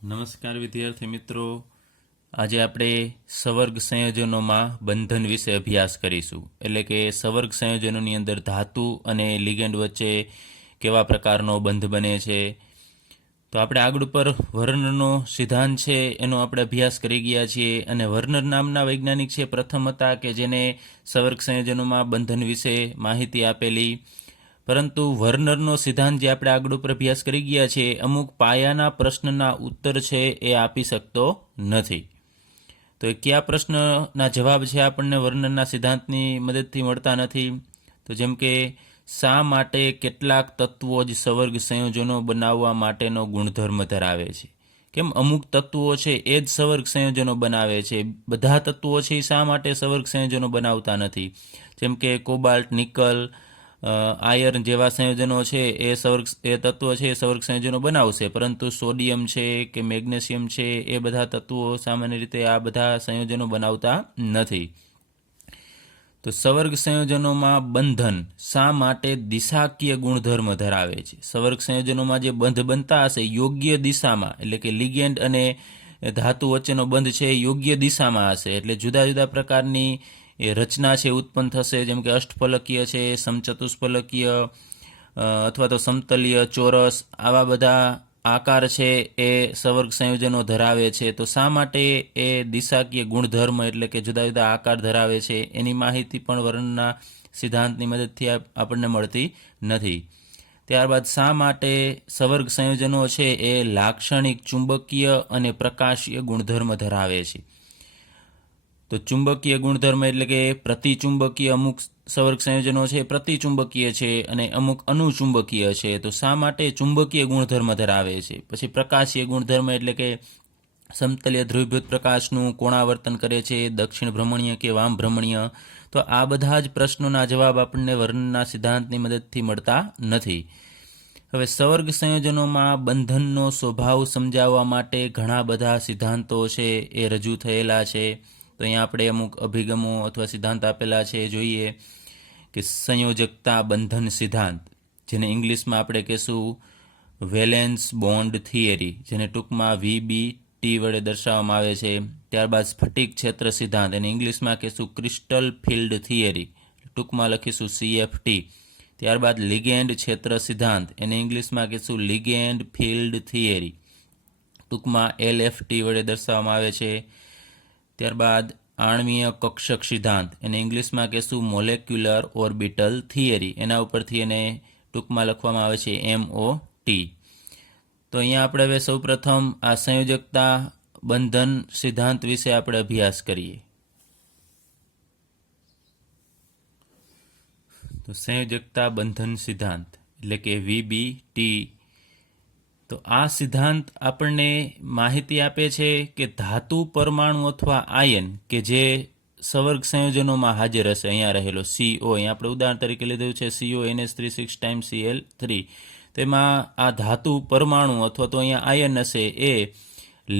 નમસ્કાર વિદ્યાર્થી મિત્રો, આજે આપણે સવર્ગ સંયોજનોમાં બંધન વિશે અભ્યાસ કરીશું. એટલે કે સવર્ગ સંયોજનોની અંદર ધાતુ અને લિગેન્ડ વચ્ચે કેવા પ્રકારનો બંધ બને છે. તો આપણે આગળ ઉપર વર્નરનો સિદ્ધાંત છે એનો આપણે અભ્યાસ કરી ગયા છીએ, અને વર્નર નામના વૈજ્ઞાનિક છે પ્રથમ હતા કે જેને સવર્ગ સંયોજનોમાં બંધન વિશે માહિતી આપેલી. પરંતુ વર્નરનો સિદ્ધાંત જે આપણે આગળ ઉપર અભ્યાસ કરી ગયા છીએ અમુક પાયાના પ્રશ્નના ઉત્તર છે એ આપી શકતો નથી. તો એ કયા પ્રશ્નના જવાબ છે આપણને વર્નરના સિદ્ધાંતની મદદથી મળતા નથી? તો જેમ કે શા માટે કેટલાક તત્વો જ સવર્ગ સંયોજનો બનાવવા માટેનો ગુણધર્મ ધરાવે છે? કેમ અમુક તત્વો છે એ જ સવર્ગ સંયોજનો બનાવે છે, બધા તત્વો છે એ શા માટે સવર્ગ સંયોજનો બનાવતા નથી? જેમ કે કોબાલ્ટ, નિકલ, આયર્ન જેવા સંયોજનો છે એ તત્વો છે એ સવર્ગ સંયોજનો બનાવશે, પરંતુ સોડિયમ છે કે મેગ્નેશિયમ છે એ બધા તત્વો સામાન્ય રીતે આ બધા સંયોજનો બનાવતા નથી. તો સવર્ગ સંયોજનોમાં બંધન શા માટે દિશાકીય ગુણધર્મ ધરાવે છે? સવર્ગ સંયોજનોમાં જે બંધ બનતા હશે યોગ્ય દિશામાં, એટલે કે લિગેન્ડ અને ધાતુ વચ્ચેનો બંધ છે યોગ્ય દિશામાં હશે, એટલે જુદા જુદા પ્રકારની એ રચના છે ઉત્પન્ન થશે. જેમ કે અષ્ટફલકીય છે, સમચતુષ્ફલકીય અથવા તો સમતલીય, ચોરસ, આવા બધા આકાર છે એ સવર્ગ સંયોજનો ધરાવે છે. તો શા માટે એ દિશાકીય ગુણધર્મ એટલે કે જુદા જુદા આકાર ધરાવે છે એની માહિતી પણ વર્ણના સિદ્ધાંતની મદદથી આપણને મળતી નથી. ત્યારબાદ શા માટે સવર્ગ સંયોજનો છે એ લાક્ષણિક ચુંબકીય અને પ્રકાશીય ગુણધર્મ ધરાવે છે? તો ચુંબકીય ગુણધર્મ એટલે કે પ્રતિચુંબકીય, અમુક સવર્ગ સંયોજનો છે પ્રતિચુંબકીય છે અને અમુક અનુચુંબકીય છે. તો શા માટે ચુંબકીય ગુણધર્મ ધરાવે છે? પછી પ્રકાશીય ગુણધર્મ એટલે કે સમતલીય ધ્રુવીભૂત પ્રકાશનું કોણાવર્તન કરે છે, દક્ષિણ ભ્રમણીય કે વામ ભ્રમણીય. તો આ બધા જ પ્રશ્નોના જવાબ આપણને વર્ણના સિદ્ધાંતની મદદથી મળતા નથી. હવે સવર્ગ સંયોજનોમાં બંધનનો સ્વભાવ સમજાવવા માટે ઘણા બધા સિદ્ધાંતો છે એ રજૂ થયેલા છે. તો અહીંયા આપણે અમુક અભિગમો અથવા સિદ્ધાંત આપેલા છે જોઈએ કે સંયોજકતા બંધન સિદ્ધાંત, જેને ઇંગ્લિશમાં આપણે કહીશું વેલેન્સ બોન્ડ થિયરી, જેને ટૂંકમાં VBT વડે દર્શાવવામાં આવે છે. ત્યારબાદ સ્ફટિક ક્ષેત્ર સિદ્ધાંત, એને ઇંગ્લિશમાં કહીશું ક્રિસ્ટલ ફિલ્ડ થિયરી, ટૂંકમાં લખીશું CFT. ત્યારબાદ લિગેન્ડ ક્ષેત્ર સિદ્ધાંત, એને ઇંગ્લિશમાં કહીશું લિગેન્ડ ફિલ્ડ થિયરી, ટૂંકમાં LFT વડે દર્શાવવામાં આવે છે. ત્યારબાદ આણ્વીય કક્ષક સિદ્ધાંત, એને ઇંગ્લિશમાં કહીશું મોલેક્યુલર ઓર્બિટલ થિયરી, એના ઉપરથી એને ટૂંકમાં લખવામાં આવે છે MOT. તો અહીંયા આપણે હવે સૌપ્રથમ આ સંયોજકતા બંધન સિદ્ધાંત વિશે આપણે અભ્યાસ કરીએ. તો સંયોજકતા બંધન સિદ્ધાંત એટલે કે VBT. તો આ સિદ્ધાંત આપણને માહિતી આપે છે કે ધાતુ પરમાણુ અથવા આયન કે જે સવર્ગ સંયોજનોમાં હાજર હશે, અહીંયા રહેલો CO, અહીંયા આપણે ઉદાહરણ તરીકે લીધું છે CONH3 6 Cl3, તેમાં આ ધાતુ પરમાણુ અથવા તો અહીંયા આયન હશે એ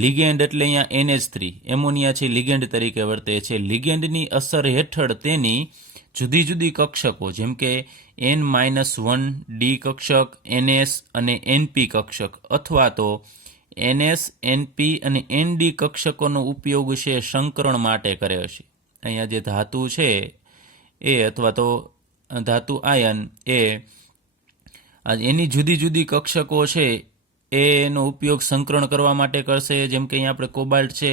લિગેન્ડ એટલે અહીંયા NH3 એમોનિયા છે લિગેન્ડ તરીકે વર્તે છે. લિગેન્ડની અસર હેઠળ તેની જુદી જુદી કક્ષકો જેમ કે N-1D કક્ષક, NS અને NP કક્ષક, અથવા તો NS, NP અને ND કક્ષકોનો ઉપયોગ છે સંકરણ માટે કરે છે. અહીંયા જે ધાતુ છે એ અથવા તો ધાતુ આયન એ એની જુદી જુદી કક્ષકો છે એનો ઉપયોગ સંકરણ કરવા માટે કરશે. જેમ કે અહીંયા આપણે કોબાલ્ટ છે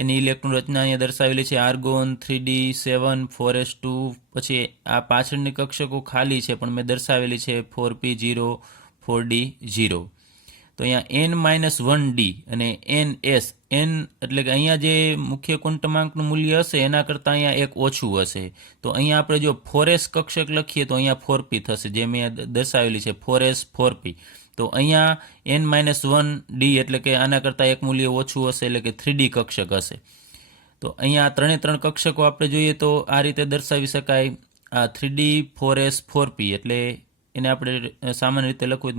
એની ઇલેક્ટ્રોન રચના અહીંયા દર્શાવેલી છે આર્ગોન 3D7 4s2, પછી આ પાછળની કક્ષકો ખાલી છે પણ મેં દર્શાવેલી છે 4p0 4d0. તો અહીંયા N-1D અને NS, N એટલે કે અહીંયા જે મુખ્ય ક્વોન્ટમાંકનું મૂલ્ય હશે એના કરતાં અહીંયા એક ઓછું હશે. તો અહીંયા આપણે જો 4s કક્ષક લખીએ તો અહીંયા 4p થશે, જે મેં દર્શાવેલી છે 4s 4p. તો અહીંયા N-1D એટલે કે આના કરતાં એક મૂલ્ય ઓછું હશે, એટલે કે 3D કક્ષક હશે. તો અહીંયા ત્રણે ત્રણ કક્ષકો આપણે જોઈએ તો આ રીતે દર્શાવી શકાય. આ 3D 4s 4p એટલે એને આપણે સામાન્ય રીતે લખવું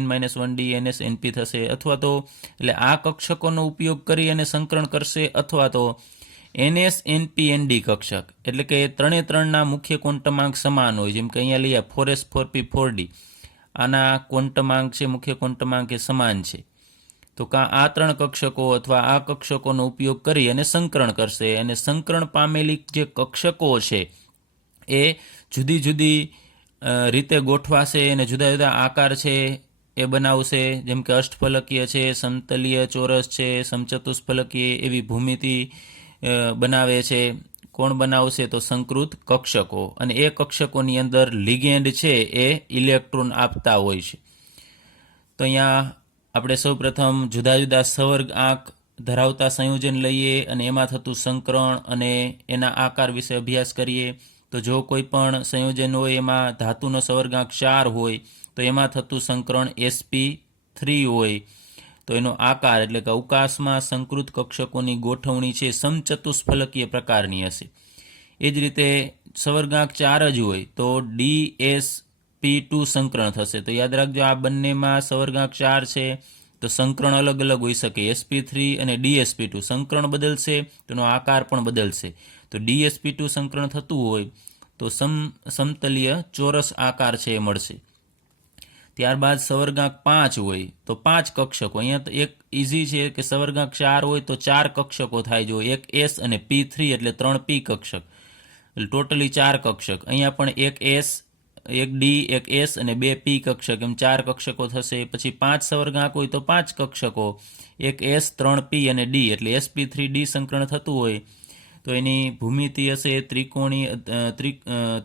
N-1D NS NP થશે, અથવા તો એટલે આ કક્ષકોનો ઉપયોગ કરી અને સંકરણ કરશે, અથવા તો NS NP ND કક્ષક એટલે કે ત્રણે ત્રણના મુખ્ય ક્વોન્ટમાંક સમાન હોય. જેમ કે અહીંયા લઈએ 4s 4p 4d, આના ક્વોન્ટમાંક છે મુખ્ય ક્વોન્ટમાંક એ સમાન છે. તો કાં આ 3 કક્ષકો અથવા આ કક્ષકોનો ઉપયોગ કરી અને સંકરણ કરશે, અને સંકરણ પામેલી જે કક્ષકો છે એ જુદી જુદી રીતે ગોઠવાશે અને જુદા જુદા આકાર છે એ બનાવશે. જેમ કે અષ્ટફલકીય છે, સમતલીય ચોરસ છે, સમચતુષ્ફલકીય એવી ભૂમિતિ બનાવે છે. કોણ બનાવશે? તો સંકૃત કક્ષકો. અને એ કક્ષકોની અંદર લિગેન્ડ છે એ ઇલેક્ટ્રોન આપતા હોય છે. તો અહીંયા આપણે સૌપ્રથમ જુદા જુદા સવર્ગ આંક ધરાવતા સંયોજન લઈએ અને એમાં થતું સંકરણ અને એના આકાર વિશે અભ્યાસ કરીએ. તો જો કોઈ પણ સંયોજન હોય એમાં ધાતુનો સવર્ગાંક 4 હોય તો એમાં થતું સંકરણ sp3 હોય તો એનો આકાર એટલે કે અવકાશમાં સંકૃત કક્ષકોની ગોઠવણી છે સમચતુષ્ફલકીય પ્રકારની હશે. એ જ રીતે સવર્ગાંક 4 જ હોય તો dsp2 સંકરણ થશે. તો યાદ રાખજો, આ બંનેમાં સવર્ગાંક 4 છે તો સંકરણ અલગ અલગ હોઈ શકે. sp3 અને dsp2 સંકરણ બદલશે તેનો આકાર પણ બદલશે. તો dsp2 સંકરણ થતું હોય તો સમતલીય ચોરસ આકાર છે એ મળશે. ત્યારબાદ સવર્ગાંક 5 હોય તો 5 કક્ષકો. અહીંયા તો એક ઇઝી છે કે સવર્ગાંક 4 હોય તો 4 કક્ષકો થાય. જો એક s અને p3 એટલે 3p કક્ષક, એટલે ટોટલી 4 કક્ષક. અહીંયા પણ એક s, એક d, એક s અને 2p કક્ષક, એમ 4 કક્ષકો થશે. પછી 5 સવર્ગાંક હોય તો 5 કક્ષકો, એક s, 3p અને d, એટલે sp3d સંકરણ થતું હોય તો એની ભૂમિતિ હશે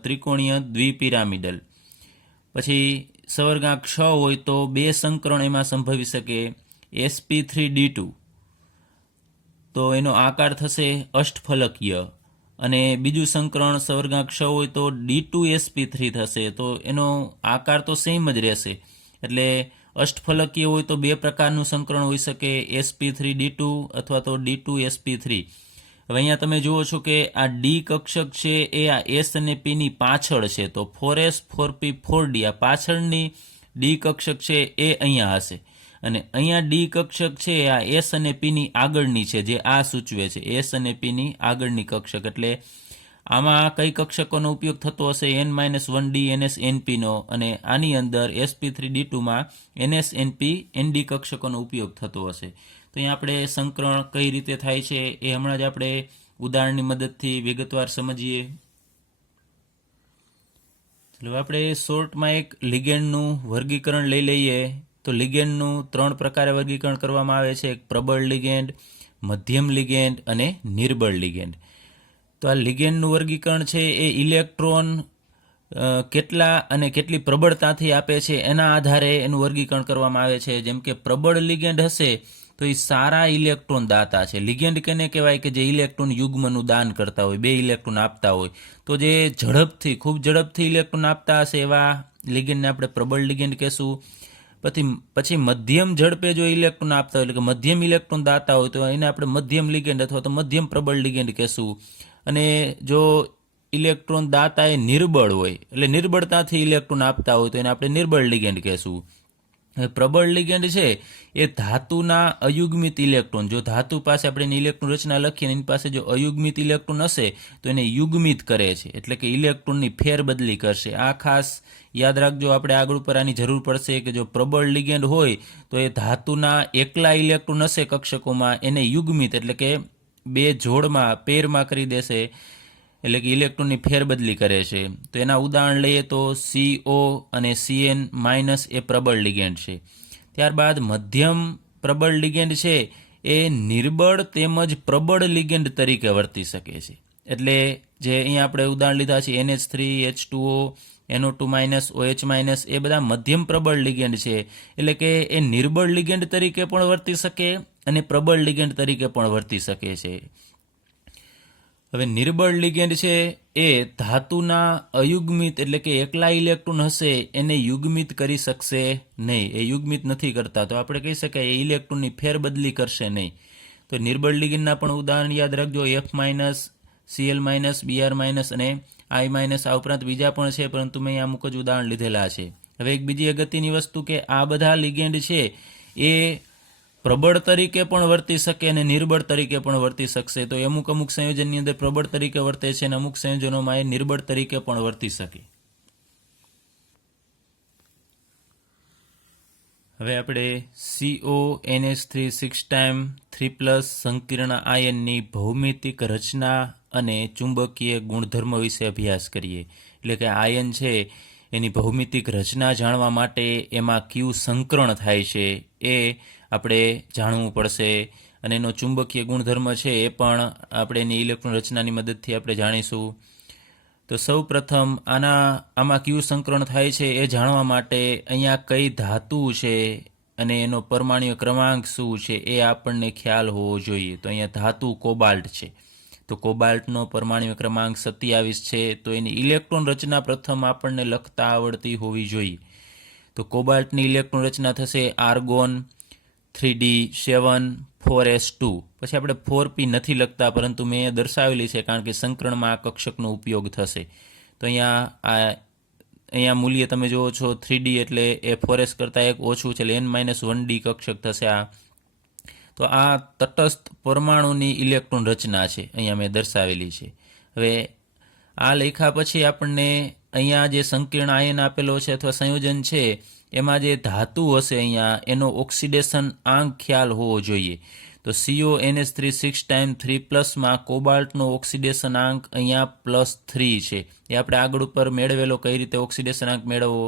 ત્રિકોણીય દ્વિપિરામિડલ. પછી સવર્ગાંક 6 હોય તો 2 સંકરણ એમાં સંભવી શકે, sp3d2 તો એનો આકાર થશે અષ્ટફલકીય. અને બીજું સંકરણ સવર્ગાંક 6 હોય તો d2sp3 થશે તો એનો આકાર તો સેમ જ રહેશે. એટલે અષ્ટફલકીય હોય તો 2 પ્રકારનું સંકરણ હોઈ શકે, sp3d2 અથવા તો d2sp3. હવે અહીંયા તમે જુઓ છો કે આ ડી કક્ષક છે એ આ એસ અને પીની પાછળ છે. તો 4s, 4p, 4d આ પાછળની ડી કક્ષક છે એ અહીંયા હશે. અને અહીંયા ડી કક્ષક છે આ એસ અને પીની આગળની છે, જે આ સૂચવે છે એસ અને પીની આગળની કક્ષક. એટલે આમાં કઈ કક્ષકોનો ઉપયોગ થતો હશે? n-1d nsnp નો. અને આની અંદર sp3d2માં nsnp nd કક્ષકોનો ઉપયોગ થતો હશે. તો અહીંયા આપણે સંકરણ કઈ રીતે થાય છે એ હમણાં જ આપણે ઉદાહરણની મદદથી વિગતવાર સમજીએ. એટલે આપણે શોર્ટમાં એક લિગેન્ડનું વર્ગીકરણ લઈ લઈએ. તો લિગેન્ડનું 3 પ્રકારે વર્ગીકરણ કરવામાં આવે છે: એક પ્રબળ લિગેન્ડ, મધ્યમ લિગેન્ડ અને નિર્બળ લિગેન્ડ. તો આ લિગેન્ડનું વર્ગીકરણ છે એ ઇલેક્ટ્રોન કેટલા અને કેટલી પ્રબળતાથી આપે છે એના આધારે એનું વર્ગીકરણ કરવામાં આવે છે. જેમ કે પ્રબળ લિગેન્ડ હશે તો એ સારા ઇલેક્ટ્રોન દાતા છે. લિગેન્ડ કેને કહેવાય? કે જે ઇલેક્ટ્રોન યુગ્મનું દાન કરતા હોય, 2 ઇલેક્ટ્રોન આપતા હોય. તો જે ખૂબ ઝડપથી ઇલેક્ટ્રોન આપતા હશે એવા લિગેન્ડને આપણે પ્રબળ લિગેન્ડ કહેશું. પછી મધ્યમ ઝડપે જો ઇલેક્ટ્રોન આપતા હોય એટલે કે મધ્યમ ઇલેક્ટ્રોન દાતા હોય તો એને આપણે મધ્યમ લિગેન્ડ અથવા તો મધ્યમ પ્રબળ લિગેન્ડ કહેશું. અને જો ઇલેક્ટ્રોન દાતા એ નિર્બળ હોય એટલે નિર્બળતાથી ઇલેક્ટ્રોન આપતા હોય તો એને આપણે નિર્બળ લિગેન્ડ કહેશું. પ્રબળ લિગેન્ડ છે એ ધાતુના અયુગ્મિત ઇલેક્ટ્રોન, જો ધાતુ પાસે આપણે એની ઇલેક્ટ્રોન રચના લખીએ એની પાસે જો અયુગ્મિત ઇલેક્ટ્રોન હશે તો એને યુગ્મિત કરે છે, એટલે કે ઇલેક્ટ્રોનની ફેરબદલી કરશે. આ ખાસ યાદ રાખજો, આપણે આગળ ઉપર આની જરૂર પડશે કે જો પ્રબળ લિગેન્ડ હોય તો એ ધાતુના એકલા ઇલેક્ટ્રોન હશે કક્ષકોમાં એને યુગ્મિત એટલે કે 2 જોડમાં પેરમાં કરી દેશે, એટલે કે ઇલેક્ટ્રોનની ફેરબદલી કરે છે. તો એના ઉદાહરણ લઈએ તો CO અને CN- એ પ્રબળ લિગેન્ડ છે. ત્યારબાદ મધ્યમ પ્રબળ લિગેન્ડ છે એ નિર્બળ તેમજ પ્રબળ લિગેન્ડ તરીકે વર્તી શકે છે. એટલે જે અહીંયા આપણે ઉદાહરણ લીધા છે NH3, H2O, NO2-, OH- એ બધા મધ્યમ પ્રબળ લિગેન્ડ છે. એટલે કે એ નિર્બળ લિગેન્ડ તરીકે પણ વર્તી શકે અને પ્રબળ લિગેન્ડ તરીકે પણ વર્તી શકે છે. હવે નિર્બળ લિગેન્ડ છે એ ધાતુના અયુગ્મિત એટલે કે એકલા ઇલેક્ટ્રોન હશે એને યુગ્મિત કરી શકશે નહીં, એ યુગ્મિત નથી કરતા. તો આપણે કહી શકાય એ ઇલેક્ટ્રોનની ફેરબદલી કરશે નહીં. તો નિર્બળ લિગેન્ડના પણ ઉદાહરણ યાદ રાખજો: F-, Cl-, Br- અને I-. આ ઉપરાંત બીજા પણ છે, પરંતુ મેં અમુક જ ઉદાહરણ લીધેલા છે. હવે એક બીજી અગત્યની વસ્તુ કે આ બધા લિગેન્ડ છે એ પ્રબળ તરીકે પણ વર્તી શકે અને નિર્બળ તરીકે પણ વર્તી શકશે. તો અમુક સંયોજનની અંદર પ્રબળ તરીકે વર્તે છે અને અમુક સંયોજનોમાં એ નિર્બળ તરીકે પણ વર્તી શકે. હવે આપણે CONH3 6 ટાઈમ 3+ સંકીર્ણ આયનની ભૌમિતિક રચના અને ચુંબકીય ગુણધર્મ વિશે અભ્યાસ કરીએ. એટલે કે આયન છે એની ભૌમિતિક રચના જાણવા માટે એમાં કયું સંકરણ થાય છે એ આપણે જાણવું પડશે, અને એનો ચુંબકીય ગુણધર્મ છે એ પણ આપણે એની ઇલેક્ટ્રોન રચનાની મદદથી આપણે જાણીશું. તો સૌ પ્રથમ આમાં કયું સંકરણ થાય છે એ જાણવા માટે અહીંયા કઈ ધાતુ છે અને એનો પરમાણ્વીય ક્રમાંક શું છે એ આપણને ખ્યાલ હોવો જોઈએ. તો અહીંયા ધાતુ કોબાલ્ટ છે, તો કોબાલ્ટનો પરમાણ્વીય ક્રમાંક 27 છે. તો એની ઇલેક્ટ્રોન રચના પ્રથમ આપણને લખતા આવડતી હોવી જોઈએ. તો કોબાલ્ટની ઇલેક્ટ્રોન રચના થશે આર્ગોન 3d7 4s2. પછી આપણે 4p નથી લખતા, પરંતુ મેં દર્શાવેલી છે કારણ કે સંકરણમાં આ કક્ષકનો ઉપયોગ થશે. તો અહીંયા મૂલ્ય તમે જુઓ છો 3d એટલે એ 4s કરતાં એક ઓછું છે, એટલે n-1d કક્ષક થશે આ. તો આ તટસ્થ પરમાણુની ઇલેક્ટ્રોન રચના છે, અહીંયા મેં દર્શાવેલી છે. હવે આ લખ્યા પછી આપણને અહીંયા જે સંકીર્ણ આયન આપેલો છે અથવા સંયોજન છે એમાં જે ધાતુ હશે અહીંયા એનો ઓક્સિડેશન આંક ખ્યાલ હોવો જોઈએ. તો CONH3 6 ટાઈમ 3+ કોબાલ્ટનો ઓક્સિડેશન આંક અહીંયા +3 છે. એ આપણે આગળ ઉપર મેળવેલો, કઈ રીતે ઓક્સિડેશન આંક મેળવવો,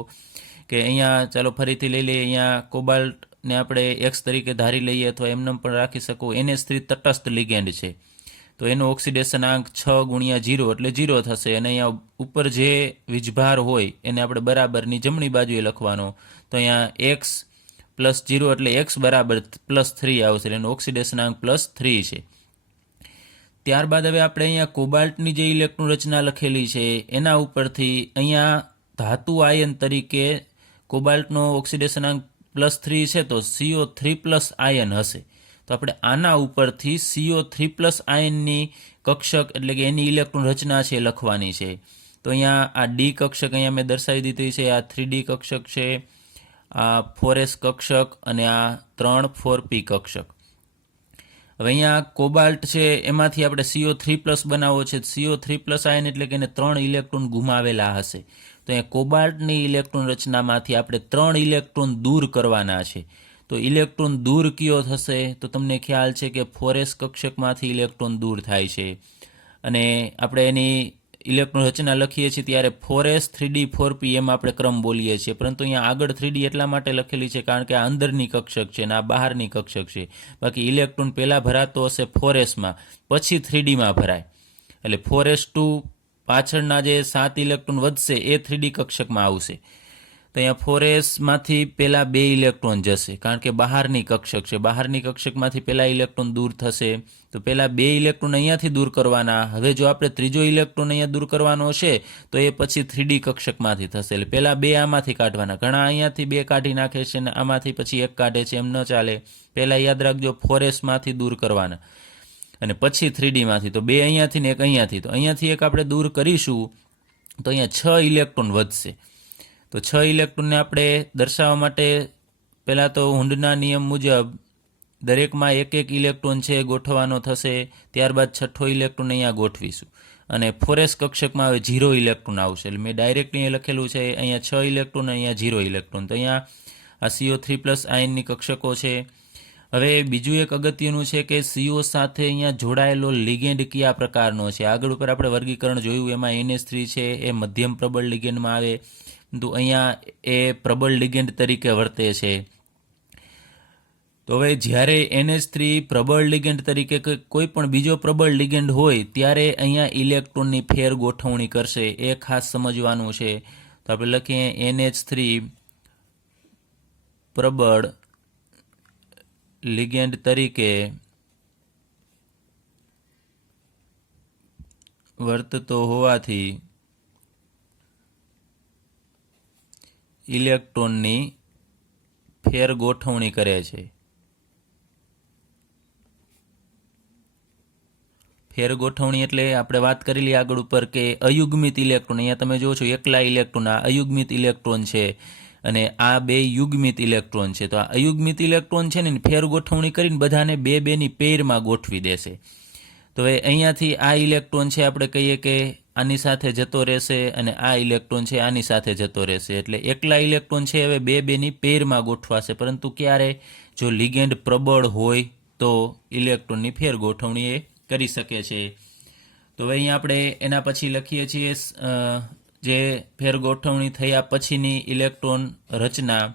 કે અહીંયા ચાલો ફરીથી લઈ લઈએ. અહીંયા કોબાલ્ટને આપણે X તરીકે ધારી લઈએ અથવા એમને પણ રાખી શકો. NH3 તટસ્થ લિગેન્ડ છે, તો એનો ઓક્સિડેશન આંક 6 × 0 એટલે 0 થશે, અને અહીંયા ઉપર જે વીજભાર હોય એને આપણે બરાબરની જમણી બાજુએ લખવાનો. તો અહીંયા X + 0 એટલે X બરાબર +3 આવશે, એનો ઓક્સિડેશન આંક +3 છે. ત્યારબાદ હવે આપણે અહીંયા કોબાલ્ટની જે ઇલેક્ટ્રોન રચના લખેલી છે એના ઉપરથી અહીંયા ધાતુ આયન તરીકે કોબાલ્ટનો ઓક્સિડેશન આંક +3 છે, તો CO3+ આયન હશે. તો આપણે આના ઉપરથી CO3+ આયનની કક્ષક એટલે કે એની ઇલેક્ટ્રોન રચના છે લખવાની છે. તો અહીંયા આ D કક્ષક અહીંયા મેં દર્શાવી દીધી છે. આ 3D કક્ષક છે, આ 4s કક્ષક અને આ 3 4p કક્ષક. હવે અહીંયા કોબાલ્ટ છે એમાંથી આપણે CO3+ બનાવવો છે. CO3+ આયન એટલે કે એને 3 ઇલેક્ટ્રોન ગુમાવેલા હશે. તો અહીંયા કોબાલ્ટની ઇલેક્ટ્રોન રચનામાંથી આપણે 3 ઇલેક્ટ્રોન દૂર કરવાના છે. તો ઇલેક્ટ્રોન દૂર કયો થશે, તો તમને ખ્યાલ છે કે 4s કક્ષકમાંથી ઇલેક્ટ્રોન દૂર થાય છે. અને આપણે એની ઇલેક્ટ્રોન રચના લખીએ છીએ ત્યારે 4s 3d 4p એમ આપણે ક્રમ બોલીએ છીએ, પરંતુ અહીંયા આગળ 3d એટલા માટે લખેલી છે કારણ કે આ અંદરની કક્ષક છે અને આ બહારની કક્ષક છે. બાકી ઇલેક્ટ્રોન પહેલાં ભરાતો હશે 4sમાં, પછી 3dમાં ભરાય, એટલે 4s2 પાછળના જે 7 ઇલેક્ટ્રોન વધશે એ 3d કક્ષકમાં આવશે. તો અહીંયા 4sમાંથી પહેલાં 2 ઇલેક્ટ્રોન જશે કારણ કે બહારની કક્ષક છે. બહારની કક્ષકમાંથી પહેલાં ઇલેક્ટ્રોન દૂર થશે, તો પહેલાં 2 ઇલેક્ટ્રોન અહીંયાથી દૂર કરવાના. હવે જો આપણે ત્રીજો ઇલેક્ટ્રોન અહીંયા દૂર કરવાનો છે તો એ પછી 3d કક્ષકમાંથી થશે, એટલે પહેલાં 2 આમાંથી કાઢવાના. ઘણા અહીંયાથી 2 કાઢી નાખે છે અને આમાંથી પછી 1 કાઢે છે, એમ ન ચાલે. પહેલાં યાદ રાખજો 4sમાંથી દૂર કરવાના અને પછી 3dમાંથી. તો 2 અહીંયાથી ને 1 અહીંયાથી. તો અહીંયાથી 1 આપણે દૂર કરીશું તો અહીંયા 6 ઇલેક્ટ્રોન વધશે. તો 6 ઇલેક્ટ્રોનને આપણે દર્શાવવા માટે પહેલાં તો હુન્ડના નિયમ મુજબ દરેકમાં 1 ઇલેક્ટ્રોન છે ગોઠવવાનો થશે. ત્યારબાદ 6થો ઇલેક્ટ્રોન અહીંયા ગોઠવીશું અને 4s કક્ષકમાં હવે 0 ઇલેક્ટ્રોન આવશે. એટલે મેં ડાયરેક્ટલી લખેલું છે અહીંયા 6 ઇલેક્ટ્રોન, અહીંયા 0 ઇલેક્ટ્રોન. તો અહીંયા આ CO3+ આયનની કક્ષકો છે. હવે બીજું એક અગત્યનું છે કે CO સાથે અહીંયા જોડાયેલો લિગેન્ડ કયા પ્રકારનો છે. આગળ ઉપર આપણે વર્ગીકરણ જોયું, એમાં NH3 છે એ મધ્યમ પ્રબળ લિગેન્ડમાં આવે, તો અહીંયા એ પ્રબળ લિગેન્ડ તરીકે વર્તે છે. તો હવે જ્યારે NH3 પ્રબળ લિગેન્ડ તરીકે કોઈ પણ બીજો પ્રબળ લિગેન્ડ હોય ત્યારે અહીંયા ઇલેક્ટ્રોનની ફેર ગોઠવણી કરશે, એ ખાસ સમજવાનું છે. તો આપણે લખીએ NH3 પ્રબળ લિગેન્ડ તરીકે વર્તતો હોવાથી ઇલેક્ટ્રોનની ફેર ગોઠવણી કરે છે. ફેર ગોઠવણી એટલે આપણે વાત કરેલી આગળ ઉપર કે અયુગ્મિત ઇલેક્ટ્રોન, અહીંયા તમે જુઓ છો એકલા ઇલેક્ટ્રોન, આ અયુગ્મિત ઇલેક્ટ્રોન છે અને આ 2 યુગ્મિત ઇલેક્ટ્રોન છે. તો આ અયુગ્મિત ઇલેક્ટ્રોન છે ને ફેર ગોઠવણી કરીને બધાને 2-2ની પેરમાં ગોઠવી દેશે. તો હવે અહીંયાથી આ ઇલેક્ટ્રોન છે આપણે કહીએ કે આની સાથે જતો રહેશે અને આ ઇલેક્ટ્રોન છે આની સાથે જતો રહેશે. એટલે એકલા ઇલેક્ટ્રોન છે હવે બેની પેરમાં ગોઠવાશે, પરંતુ ક્યારે? જો લિગેન્ડ પ્રબળ હોય તો ઇલેક્ટ્રોનની ફેર ગોઠવણી એ કરી શકે છે. તો હવે અહીંયા આપણે એના પછી લખીએ છીએ જે ફેર ગોઠવણી થયા પછીની ઇલેક્ટ્રોન રચના.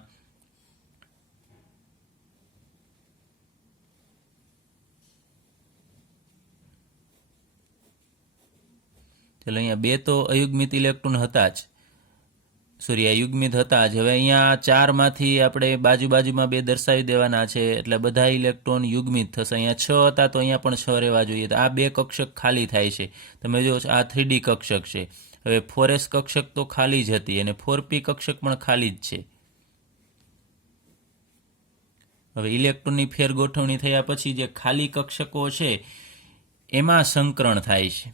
ચલો, અહીંયા 2 તો અયુગ્મિત ઇલેક્ટ્રોન હતા જ, સોરી અયુગ્મિત હતા જ. હવે અહીંયા 4માંથી આપણે બાજુમાં 2 દર્શાવી દેવાના છે, એટલે બધા ઇલેક્ટ્રોન યુગ્મિત થશે. અહીંયા 6 હતા તો અહીંયા પણ 6 રહેવા જોઈએ. તો આ 2 કક્ષક ખાલી થાય છે. તમે જો આ 3D કક્ષક છે. હવે 4s કક્ષક તો ખાલી જ હતી અને 4p કક્ષક પણ ખાલી જ છે. હવે ઇલેક્ટ્રોનની ફેર ગોઠવણી થયા પછી જે ખાલી કક્ષકો છે એમાં સંકરણ થાય છે.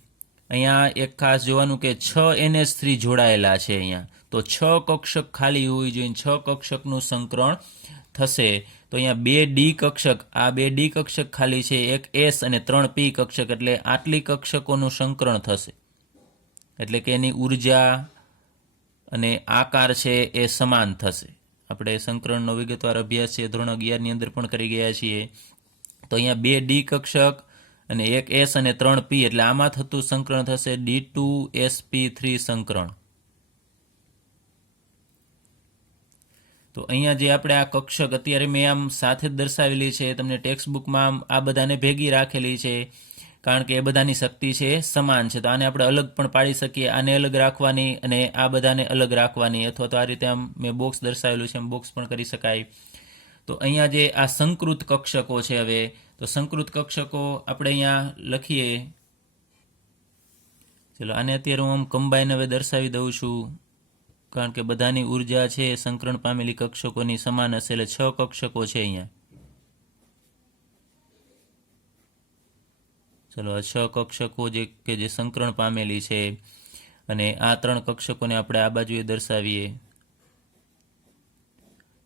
અહીંયા એક ખાસ જોવાનું કે 6 NH3 જોડાયેલા છે અહીંયા, તો 6 કક્ષક ખાલી હોવી જોઈએ, 6 કક્ષકનું સંકરણ થશે. તો અહીંયા 2D કક્ષક, આ 2D કક્ષક ખાલી છે, એક S અને 3P કક્ષક, એટલે આટલી કક્ષકોનું સંકરણ થશે. એટલે કે એની ઉર્જા અને આકાર છે એ સમાન થશે. આપણે સંકરણનો વિગતવાર અભ્યાસ છે ધોરણ 11ની અંદર પણ કરી ગયા છીએ. તો અહીંયા 2D કક્ષક અને એક S અને 3P, એટલે આમાં થતું સંકરણ થશે D2sp3 સંકરણ. તો અહીંયા જે આપણે આ કક્ષક અત્યારે મેં આમ સાથે જ દર્શાવેલી છે, તમને ટેક્સ્ટ બુકમાં આ બધાને ભેગી રાખેલી છે, કારણ કે એ બધાની શક્તિ છે સમાન છે. તો આને આપણે અલગ પણ પાડી શકીએ, આને અલગ રાખવાની અને આ બધાને અલગ રાખવાની, અથવા તો આ રીતે આમ મેં બોક્સ દર્શાવેલું છે એમ બોક્સ પણ કરી શકાય. તો અહીંયા જે આ સંકૃત કક્ષકો છે, હવે તો સંકૃત કક્ષકો આપણે અહીંયા લખીએ. ચલો, આને અત્યારે હું આમ કમ્બાઈન હવે દર્શાવી દઉં છું, કારણ કે બધાની ઉર્જા છે સંકરણ પામેલી કક્ષકોની સમાન હશે. એટલે 6 કક્ષકો છે અહીંયા. ચલો, આ 6 કક્ષકો જે સંકરણ પામેલી છે, અને આ 3 કક્ષકોને આપણે આ બાજુએ દર્શાવીએ.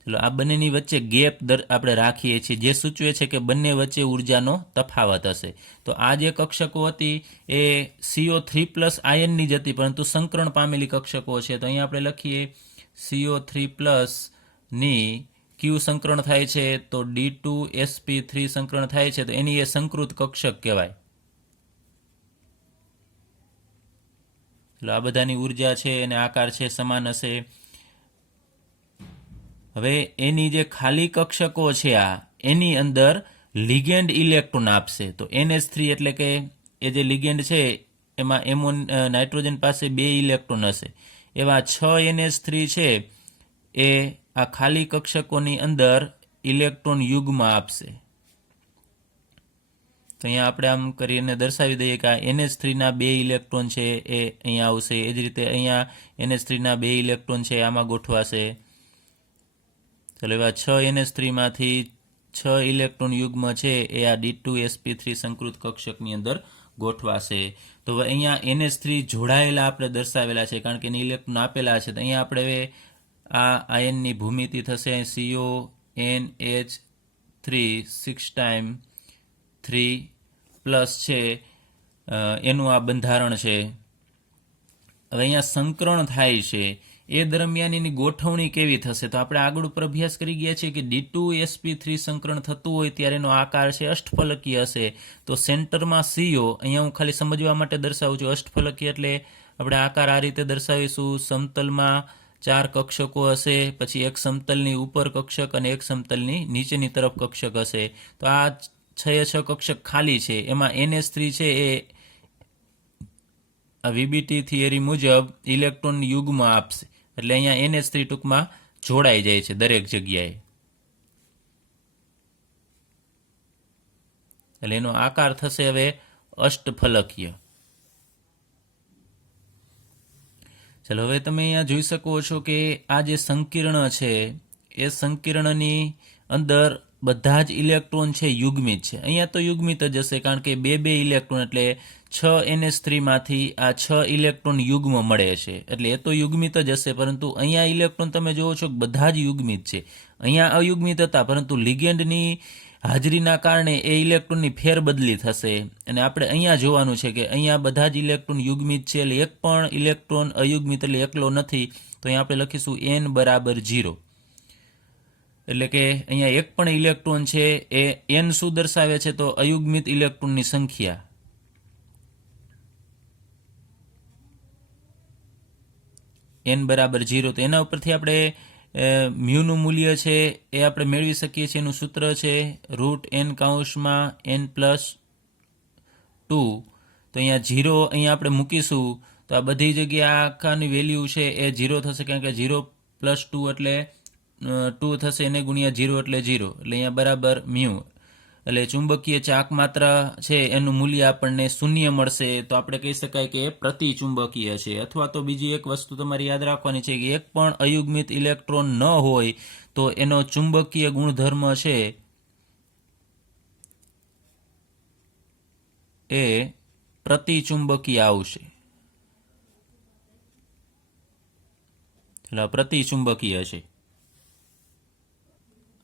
ચલો, આ બંનેની વચ્ચે ગેપ આપણે રાખીએ છીએ, જે સૂચવે છે કે બંને વચ્ચે ઉર્જાનો તફાવત હશે. તો આ જે કક્ષકો હતી એ CO3+ આયનની જ હતી, પરંતુ સંકરણ પામેલી કક્ષકો છે. તો અહીંયા આપણે લખીએ CO3+ ની ક્યુ સંકરણ થાય છે તો D2sp3 સંકરણ થાય છે, તો એની એ સંકૃત કક્ષક કહેવાય. એટલે આ બધાની ઉર્જા છે અને આકાર છે સમાન હશે. હવે એની જે ખાલી કક્ષકો છે એની અંદર લિગેન્ડ ઇલેક્ટ્રોન આપશે. તો NH3 એટલે કે એ જે લિગેન્ડ છે એમાં નાઇટ્રોજન પાસે 2 ઇલેક્ટ્રોન હશે. એવા 6 NH3 છે એ આ ખાલી કક્ષકોની અંદર ઇલેક્ટ્રોન યુગમાં આપશે. તો અહીંયા આપણે આમ કરીને દર્શાવી દઈએ કે આ NH3ના 2 ઇલેક્ટ્રોન છે એ અહીંયા આવશે. એ જ રીતે અહીંયા NH3ના 2 ઇલેક્ટ્રોન છે આમાં ગોઠવાશે. ચાલો, એવા 6 NH3માંથી 6 ઇલેક્ટ્રોન યુગ્મ છે એ આ D2sp3 સંકૃત કક્ષકની અંદર ગોઠવાશે. તો હવે અહીંયા NH3 જોડાયેલા આપણે દર્શાવેલા છે, કારણ કે એને ઇલેક્ટ્રોન આપેલા છે. તો અહીંયા આપણે હવે આ આયનની ભૂમિતિ થશે CONH3 6 ટાઈમ 3+ છે એનું આ બંધારણ છે. હવે અહીંયા સંકરણ થાય છે એ દરમિયાન એની ગોઠવણી કેવી થશે? તો આપણે આગળ ઉપર અભ્યાસ કરી ગયા છીએ કે D2sp3 સંકરણ થતું હોય ત્યારે એનો આકાર છે અષ્ટફલકીય હશે. તો સેન્ટરમાં CO, અહીંયા હું ખાલી સમજવા માટે દર્શાવું છું. અષ્ટફલકીય એટલે આપણે આકાર આ રીતે દર્શાવીશું. સમતલમાં 4 કક્ષકો હશે, પછી એક સમતલની ઉપર કક્ષક અને એક સમતલની નીચેની તરફ કક્ષક હશે. તો આ 6 કક્ષક ખાલી છે. એમાં NH3 છે એ આ VBT થિયરી મુજબ ઇલેક્ટ્રોન યુગમાં આપશે. એટલે અહીંયા NH3 ટૂંકમાં જોડાઈ જાય છે દરેક જગ્યાએ. એટલે એનો આકાર થશે હવે અષ્ટફલકીય. ચલો, હવે તમે અહીંયા જોઈ શકો છો કે આ જે સંકીર્ણ છે એ સંકીર્ણની અંદર બધા જ ઇલેક્ટ્રોન છે યુગ્મિત છે. અહીંયા તો યુગ્મિત જ હશે, કારણ કે 2 ઇલેક્ટ્રોન એટલે 6 NH3માંથી આ 6 ઇલેક્ટ્રોન યુગ્મ મળે છે, એટલે એ તો યુગ્મિત જ હશે. પરંતુ અહીંયા ઇલેક્ટ્રોન તમે જોવો છો કે બધા જ યુગ્મિત છે. અહીંયા અયુગ્મિત હતા, પરંતુ લિગેન્ડની હાજરીના કારણે એ ઇલેક્ટ્રોનની ફેરબદલી થશે અને આપણે અહીંયા જોવાનું છે કે અહીંયા બધા જ ઇલેક્ટ્રોન યુગ્મિત છે, એટલે એક પણ ઇલેક્ટ્રોન અયુગ્મિત એટલે એકલો નથી. તો અહીંયા આપણે લખીશું n બરાબર 0. એટલે કે અહીંયા એક પણ ઇલેક્ટ્રોન છે એ n શું દર્શાવે છે? તો અયુગ્મિત ઇલેક્ટ્રોનની સંખ્યા. n બરાબર 0. તો એના ઉપરથી આપણે મ્યુનું મૂલ્ય છે એ આપણે મેળવી શકીએ છીએ. એનું સૂત્ર છે √n કૌંસમાં n પ્લસ 2. તો અહીંયા 0 અહીંયા આપણે મૂકીશું તો આ બધી જગ્યાએ આખાની વેલ્યુ છે એ 0 થશે, કારણ કે 0 પ્લસ 2 એટલે 2 થશે, એને ગુણ્યા 0 એટલે 0, એટલે અહીંયા બરાબર મ્યુ. એટલે ચુંબકીય ચાક માત્ર છે એનું મૂલ્ય આપણને 0 મળશે. તો આપણે કહી શકાય કે એ પ્રતિચુંબકીય છે. અથવા તો બીજી એક વસ્તુ તમારે યાદ રાખવાની છે કે એક પણ અયુગ્મિત ઇલેક્ટ્રોન ન હોય તો એનો ચુંબકીય ગુણધર્મ છે એ પ્રતિચુંબકીય આવશે. એટલે પ્રતિચુંબકીય છે.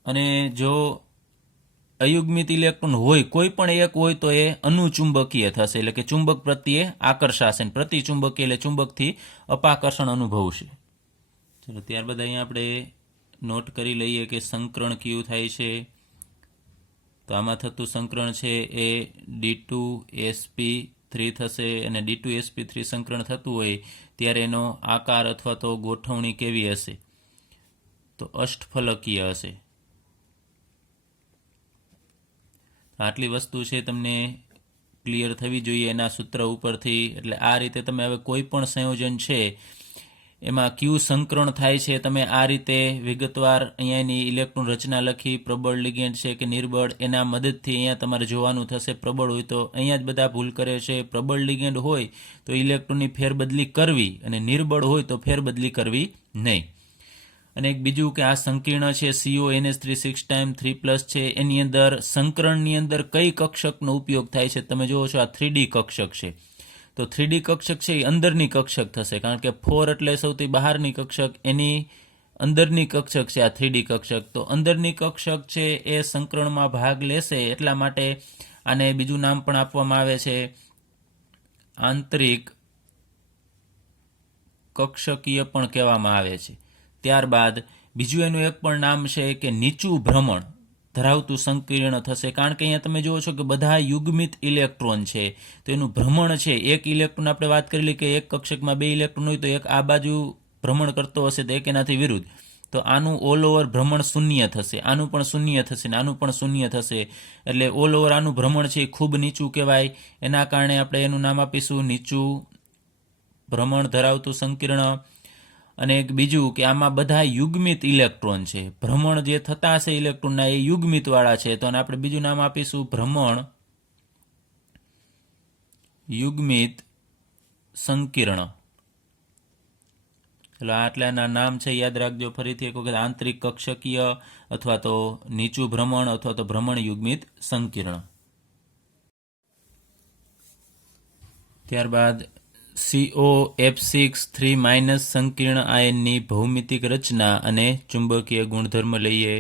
અને જો અયુગ્મિત ઇલેક્ટ્રોન હોય, કોઈ પણ એક હોય, તો એ અનુચુંબકીય થશે, એટલે કે ચુંબક પ્રત્યે આકર્ષાશે. પ્રતિચુંબકીય એટલે ચુંબકથી અપાકર્ષણ અનુભવશે. ચલો ત્યારબાદ અહીંયા આપણે નોટ કરી લઈએ કે સંકરણ કયું થાય છે. તો આમાં થતું સંકરણ છે એ D2sp3 થશે. અને D2sp3 સંકરણ થતું હોય ત્યારે એનો આકાર અથવા તો ગોઠવણી કેવી હશે? તો અષ્ટફલકીય હશે. આટલી વસ્તુ છે તમને ક્લિયર થવી જોઈએ એના સૂત્ર ઉપરથી. એટલે આ રીતે તમે હવે કોઈ પણ સંયોજન છે એમાં કયું સંકરણ થાય છે તમે આ રીતે વિગતવાર અહીંયા એની ઇલેક્ટ્રોન રચના લખી, પ્રબળ લિગેન્ડ છે કે નિર્બળ, એના મદદથી અહીંયા તમારે જોવાનું થશે. પ્રબળ હોય તો અહીંયા જ બધા ભૂલ કરે છે. પ્રબળ લિગેન્ડ હોય તો ઇલેક્ટ્રોનની ફેરબદલી કરવી, અને નિર્બળ હોય તો ફેરબદલી કરવી નહીં. અને એક બીજું કે આ સંકીર્ણ છે CONH3 6 ટાઈમ 3+ છે, એની અંદર સંકરણની અંદર કઈ કક્ષકનો ઉપયોગ થાય છે? તમે જુઓ છો આ 3D કક્ષક છે. તો 3D કક્ષક છે એ અંદરની કક્ષક થશે, કારણ કે 4 એટલે સૌથી બહારની કક્ષક, એની અંદરની કક્ષક છે આ 3D કક્ષક. તો અંદરની કક્ષક છે એ સંકરણમાં ભાગ લેશે, એટલા માટે આને બીજું નામ પણ આપવામાં આવે છે આંતરિક કક્ષકીય પણ કહેવામાં આવે છે. ત્યારબાદ બીજું એનું એક પણ નામ છે કે નીચું ભ્રમણ ધરાવતું સંકીર્ણ થશે, કારણ કે અહીંયા તમે જુઓ છો કે બધા યુગ્મિત ઇલેક્ટ્રોન છે, તો એનું ભ્રમણ છે એક ઇલેક્ટ્રોન, આપણે વાત કરેલી કે એક કક્ષકમાં 2 ઇલેક્ટ્રોન હોય તો એક આ બાજુ ભ્રમણ કરતો હશે તો એક એનાથી વિરુદ્ધ, તો આનું ઓલ ઓવર ભ્રમણ 0 થશે, આનું પણ 0 થશે ને આનું પણ 0 થશે. એટલે ઓલ ઓવર આનું ભ્રમણ છે એ ખૂબ નીચું કહેવાય. એના કારણે આપણે એનું નામ આપીશું નીચું ભ્રમણ ધરાવતું સંકીર્ણ. અને એક બીજું કે આમાં બધા યુગ્મિત ઇલેક્ટ્રોન છે, ભ્રમણ જે થતા હશે ઇલેક્ટ્રોનના એ યુગ્મિત વાળા છે, તો આપણે બીજું નામ આપીશું ભ્રમણ યુગ્મિત સંકીર્ણ. એટલે આટલાના નામ છે યાદ રાખજો ફરીથી એક વખત: આંતરિક કક્ષકીય, અથવા તો નીચું ભ્રમણ, અથવા તો ભ્રમણ યુગ્મિત સંકીર્ણ. ત્યારબાદ COF6 સંકીર્ણ આયનની ભૌમિતિક રચના અને ચુંબકીય ગુણધર્મ લઈએ.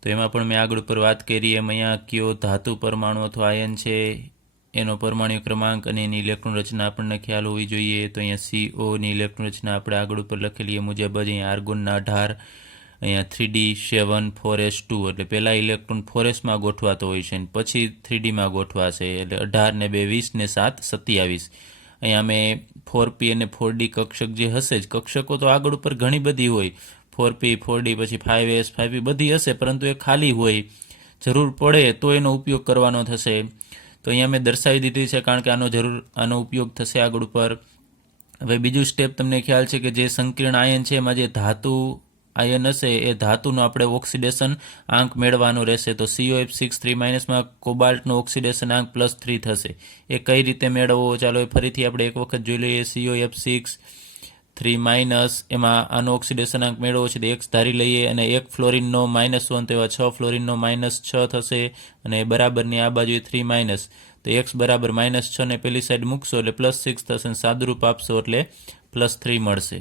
તો એમાં પણ મેં આગળ ઉપર વાત કરી એમ અહીંયા કયો ધાતુ પરમાણુ અથવા આયન છે એનો પરમાણુ ક્રમાંક અને એની ઇલેક્ટ્રોન રચના આપણને ખ્યાલ હોવી જોઈએ. તો અહીંયા CO ની ઇલેક્ટ્રોન રચના આપણે આગળ ઉપર લખેલી એ મુજબ જ અહીંયા આર્ગોનના 18, અહીંયા 3D7 4s2, એટલે પહેલાં ઇલેક્ટ્રોન 4sમાં ગોઠવાતો હોય છે અને પછી 3Dમાં ગોઠવાશે, એટલે 18 ને 2 20 ને 7 27. અહીંયા અમે 4p અને 4d કક્ષક જે હશે જ, કક્ષકો તો આગળ ઉપર ઘણી બધી હોય, 4p 4d પછી 5s 5p બધી હશે, પરંતુ એ ખાલી હોય, જરૂર પડે તો એનો ઉપયોગ કરવાનો થશે. તો અહીંયા મેં દર્શાવી દીધી છે, કારણ કે આનો ઉપયોગ થશે આગળ ઉપર. હવે બીજું સ્ટેપ તમને ખ્યાલ છે કે જે સંકીર્ણ આયન છે એમાં જે ધાતુ આયન હશે એ ધાતુનો આપણે ઓક્સિડેશન આંક મેળવવાનો રહેશે. તો COF6 3- કોબાલ્ટનો ઓક્સિડેશન આંક +3 થશે. એ કઈ રીતે મેળવવો ચાલો એ ફરીથી આપણે એક વખત જોઈ લઈએ. COF6 3- એમાં આનો ઓક્સિડેશન આંક મેળવવો છે તો X ધારી લઈએ, અને એક ફ્લોરિનનો -1 તો એવા 6 ફ્લોરિનનો -6 થશે, અને બરાબરની આ બાજુ 3- તો X બરાબર -6 ને પેલી સાઈડ મૂકશો એટલે +6 થશે, અને સાદુરૂપ આપશો એટલે +3 મળશે.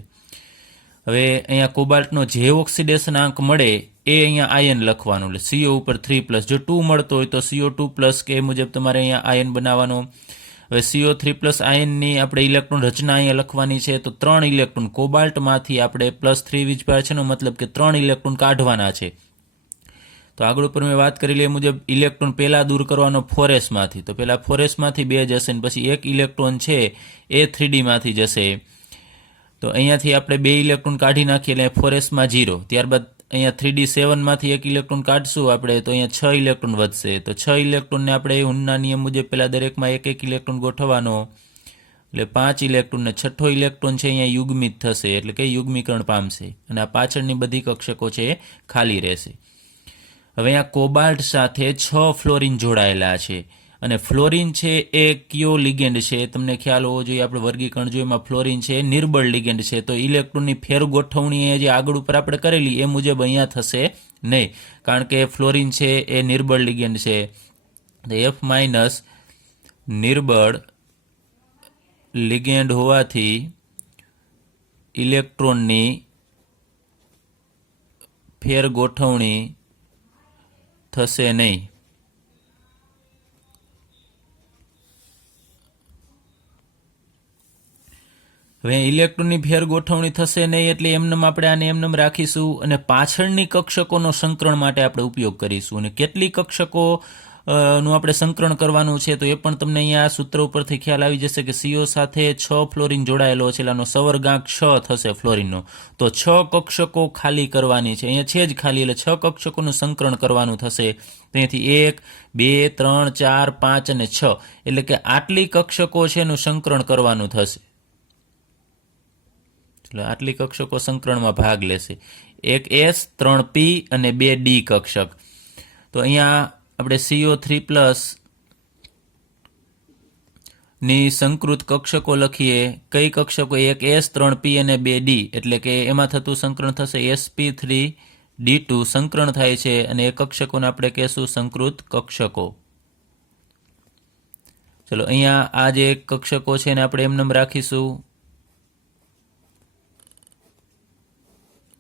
હવે અહીંયા કોબાલ્ટનો જે ઓક્સિડેશન આંક મળે એ અહીંયા આયન લખવાનું, એટલે CO ઉપર 3+. જો 2 મળતો હોય તો CO2+, કે એ મુજબ તમારે અહીંયા આયન બનાવવાનો. હવે CO3+ આયનની આપણે ઇલેક્ટ્રોન રચના અહીંયા લખવાની છે, તો 3 ઇલેક્ટ્રોન કોબાલ્ટમાંથી આપણે +3 વીજભાર છે, મતલબ કે 3 ઇલેક્ટ્રોન કાઢવાના છે. તો આગળ ઉપર મેં વાત કરેલી એ મુજબ ઇલેક્ટ્રોન પહેલાં દૂર કરવાનો 4s માંથી, તો પહેલાં 4s માંથી 2 જશે ને પછી 1 ઇલેક્ટ્રોન છે એ 3d માંથી જશે. તો અહીંયાથી આપણે 2 ઇલેક્ટ્રોન કાઢી નાખીએ એટલે 4s માં 0. ત્યારબાદ અહીંયા 3d7માંથી 1 ઇલેક્ટ્રોન કાઢશું આપણે, તો અહીંયા 6 ઇલેક્ટ્રોન વધશે. તો 6 ઇલેક્ટ્રોનને આપણે હુનના નિયમ મુજબ પહેલાં દરેકમાં 1 ઇલેક્ટ્રોન ગોઠવવાનો, એટલે 5 ઇલેક્ટ્રોન, ને છઠ્ઠો ઇલેક્ટ્રોન છે અહીંયા યુગ્મિત થશે, એટલે કે યુગ્મીકરણ પામશે, અને આ પાછળની બધી કક્ષકો છે એ ખાલી રહેશે. હવે અહીંયા કોબાલ્ટ સાથે 6 ફ્લોરિન જોડાયેલા છે, અને ફ્લોરિન છે એ કયો લિગેન્ડ છે તમને ખ્યાલ હોવો જોઈએ. આપણે વર્ગીકરણ જોયું એમાં ફ્લોરિન છે એ નિર્બળ લિગેન્ડ છે, તો ઇલેક્ટ્રોનની ફેરગોઠવણી જે આગળ ઉપર આપણે કરેલી એ મુજબ અહીંયા થશે નહીં, કારણ કે ફ્લોરિન છે એ નિર્બળ લિગેન્ડ છે. F- નિર્બળ લિગેન્ડ હોવાથી ઇલેક્ટ્રોનની ફેરગોઠવણી થશે નહીં. હવે ઇલેક્ટ્રોનની ફેરગોઠવણી થશે નહીં એટલે એમનેમ આપણે આને એમનેમ રાખીશું, અને પાછળની કક્ષકોનો સંકરણ માટે આપણે ઉપયોગ કરીશું. અને કેટલી કક્ષકો નું આપણે સંકરણ કરવાનું છે તો એ પણ તમને અહીંયા આ સૂત્ર ઉપરથી ખ્યાલ આવી જશે કે CO સાથે 6 ફ્લોરિન જોડાયેલો છે, એટલે આનો સવર્ગાંક 6 થશે ફ્લોરિનનો. તો 6 કક્ષકો ખાલી કરવાની છે, અહીંયા છે જ ખાલી, એટલે 6 કક્ષકોનું સંકરણ કરવાનું થશે. ત્યાંથી 1, 2, 3, 4, 5 અને 6, એટલે કે આટલી કક્ષકો છે એનું સંકરણ કરવાનું થશે. એટલે આટલી કક્ષકો સંકરણમાં ભાગ લેશે. 1s, 3p અને 2d કક્ષક. તો અહીંયા આપણે CO3+ ની સંકૃત કક્ષકો લખીએ. કઈ કક્ષકો? 1s, 3p અને 2d, એટલે કે એમાં થતું સંકરણ થશે sp3d2 સંકરણ થાય છે, અને એ કક્ષકોને આપણે કહેશું સંકૃત કક્ષકો. ચલો અહીંયા આ જે કક્ષકો છે એને આપણે એમનેમ રાખીશું.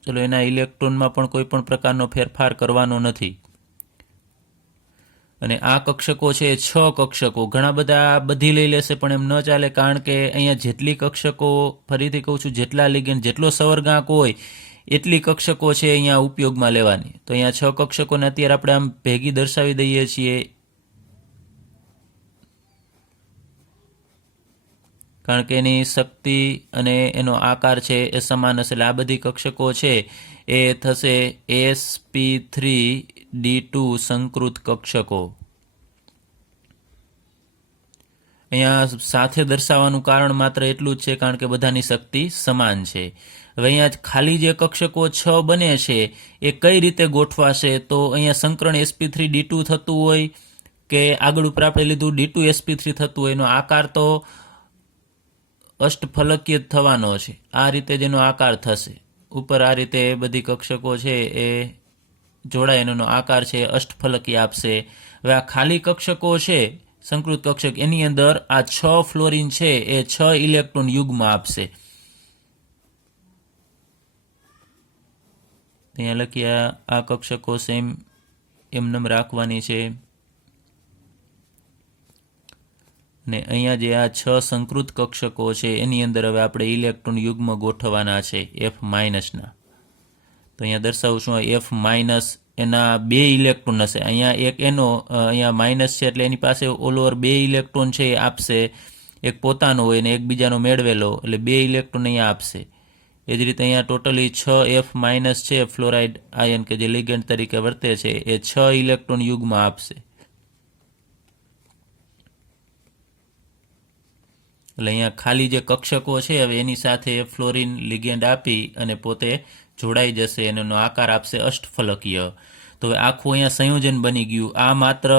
ચલો એના ઇલેક્ટ્રોનમાં પણ કોઈ પણ પ્રકારનો ફેરફાર કરવાનો નથી. અને આ કક્ષકો છે 6 કક્ષકો, ઘણા બધા બધી લઈ લેશે પણ એમ ન ચાલે, કારણ કે અહીંયા જેટલી કક્ષકો, ફરીથી કહું છું, જેટલા લિગેન્ડ, જેટલો સવર્ગાંક હોય એટલી કક્ષકો છે અહીંયા ઉપયોગમાં લેવાની. તો અહીંયા 6 કક્ષકોને અત્યારે આપણે આમ ભેગી દર્શાવી દઈએ છીએ, કારણ કે એની શક્તિ અને એનો આકાર છે એ સમાન હશે. એટલે આ બધી કક્ષકો છે એ થશે sp3d2 સંકૃત કક્ષકો. અહીંયા સાથે દર્શાવવાનું કારણ માત્ર એટલું જ છે, કારણ કે બધાની શક્તિ સમાન છે. હવે અહીંયા ખાલી જે કક્ષકો 6 બને છે એ કઈ રીતે ગોઠવાશે? તો અહીંયા સંકરણ sp3d2 થતું હોય કે આગળ ઉપર આપણે લીધું d2 sp3 થતું હોય, એનો આકાર તો અષ્ટફલકીય જ થવાનો છે. આ રીતે જેનો આકાર થશે, ઉપર આ રીતે બધી કક્ષકો છે એ જોડાય, એનો આકાર છે અષ્ટફલકીય આપશે. હવે આ ખાલી કક્ષકો છે સંકૃત કક્ષક, એની અંદર આ 6 ફ્લોરિન છે એ 6 ઇલેક્ટ્રોન યુગ્મ આપશે. ત્યાં લખીએ આ કક્ષકો સેમ એમનેમ રાખવાની છે. ને અહીંયા જે આ 6 સંકૃત કક્ષકો છે એની અંદર હવે આપણે ઇલેક્ટ્રોન યુગ્મ ગોઠવવાના છે F- ના. તો અહીંયા દર્શાવું છું, F- એના 2 ઇલેક્ટ્રોન હશે. અહીંયા એક એનો અહીંયા માઇનસ છે એટલે એની પાસે ઓલ ઓવર 2 ઇલેક્ટ્રોન છે એ આપશે. એક પોતાનો હોય ને એક બીજાનો મેળવેલો, એટલે 2 ઇલેક્ટ્રોન અહીંયા આપશે. એ જ રીતે અહીંયા ટોટલી 6 F- છે ફ્લોરાઇડ આયન કે જે લિગેન્ડ તરીકે વર્તે છે, એ 6 ઇલેક્ટ્રોન યુગ્મ આપશે. એટલે અહીંયા ખાલી જે કક્ષકો છે હવે એની સાથે ફ્લોરિન લિગેન્ડ આપી અને પોતે જોડાઈ જશે, એનો આકાર આપશે અષ્ટફલકીય. તો હવે આખું અહીંયા સંયોજન બની ગયું. આ માત્ર